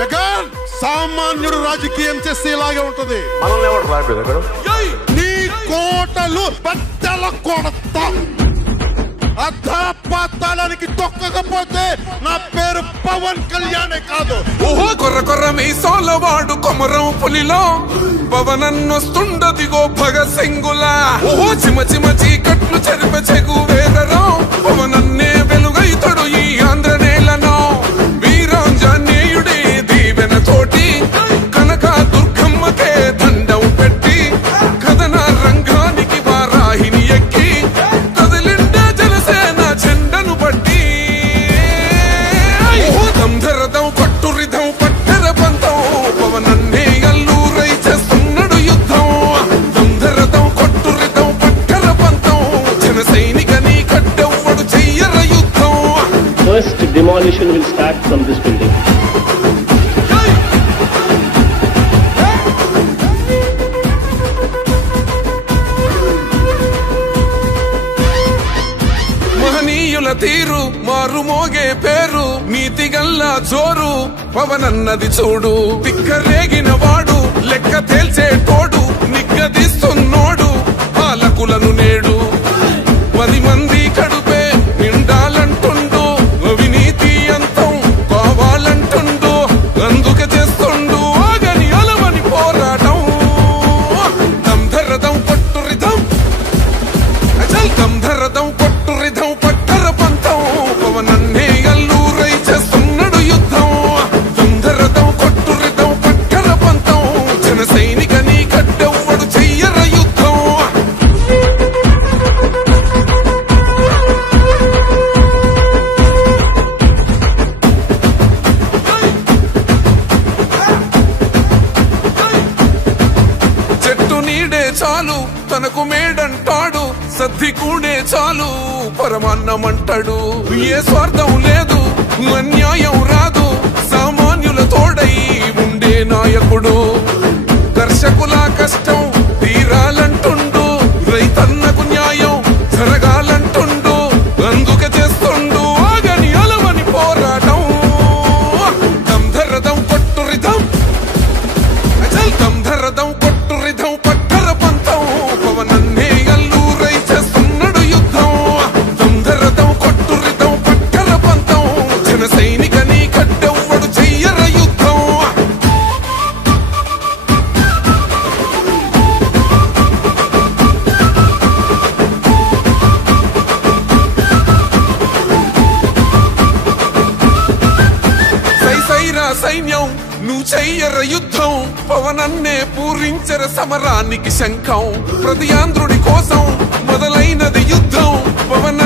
జగన్ సామాన్యుడు రాజకీయం చేస్తే ఇలాగే ఉంటది. మనల్ని ఎవరు రాలేదు నీ కోటలు బద్దల కొడతా. అధాపాతాళానికి తొక్కకపోతే నా పేరు పవన్ కళ్యాణే కాదు. ఓహో కొర్ర కొర్ర మీసాల వాడు కొమరం పులిలో పవనన్నొస్తుండదిగో భగత్ సింగులా. ఓహో చిమ చిమ చీకట్లు చెరిప చెగు వేదరం పవనన్నే వెలుగైతడు ఈ ఆంధ్ర నేలను. వీరాంజనేయుడి దీవెన తోటి కనక దుర్గమ్మకే దండం పెట్టి కథన రంగానికి వారాహిని ఎక్కి కదిలిండే జనసేన జెండను బట్టి. దంధరదం కొట్టురిదం పట్టర పంతం పవనన్నే అల్లూరై చేస్తున్నాడు యుద్ధం. దంధరదం కొట్టురిదం పట్టర పంతం జన సైనికని కట్టెవ్వడు చెయ్యర యుద్ధం. First demolition will start from this building. మహనీయుల తీరు మారుమోగే పేరు నీతిగల్లా జోరు పవనన్నది చూడు. తిక్కరేగిన వాడు లెక్క తేల్చేటోడు నిగ్గదీస్తున్నోడు పాలకులను నేడు. 10 మంది కడుపే నిండాలంటుండు అవినీతి అంతం కావాలంటుండు. అందుకే చేస్తుండు ఆగని అలవని పోరాటం. దంధరదం కొట్టురిదం అచల్ దంధరదం కొట్టురిదం పట్టర పంతం పవనన్నే అల్లూరై చేస్తున్నాడు యుద్ధం. దంధరదం కొట్టురిదం పట్టర పంతం జన సైనికని కట్టెవ్వడు చెయ్యర యుద్ధం. చెట్టు నీడే చాలు తనకు మేడంటాడు సద్ది కూడే చాలు పరమాన్నమంటాడు. ఏ స్వార్థం లేదు అన్యాయం రాదు సామాన్యుల తోడై ఉండే నాయకుడు. కర్షకుల కష్టం తీరాలంటుండు రైతన్నకు న్యాయం జరగాలంటుండు. అందుకే చేస్తుండు ఆగని అలవని పోరాటం. దంధరదం కొట్టురిదం అచల్ దంధరదం కొట్టురిదం పట్టర పంతం పవనన్నే అల్లూరై చేస్తున్నాడు యుద్ధం. దంధరదం కొట్టురిదం పట్టర పంతం జన సైనికని కట్టెవ్వడు చెయ్యర యుద్ధం. సైసైరా సైన్యం నువ్వు చెయ్యర యుద్ధం పవనన్నే పూరించర సమరానికి శంఖం. ప్రతి ఆంధ్రుడి కోసం మొదలైనది యుద్ధం పవన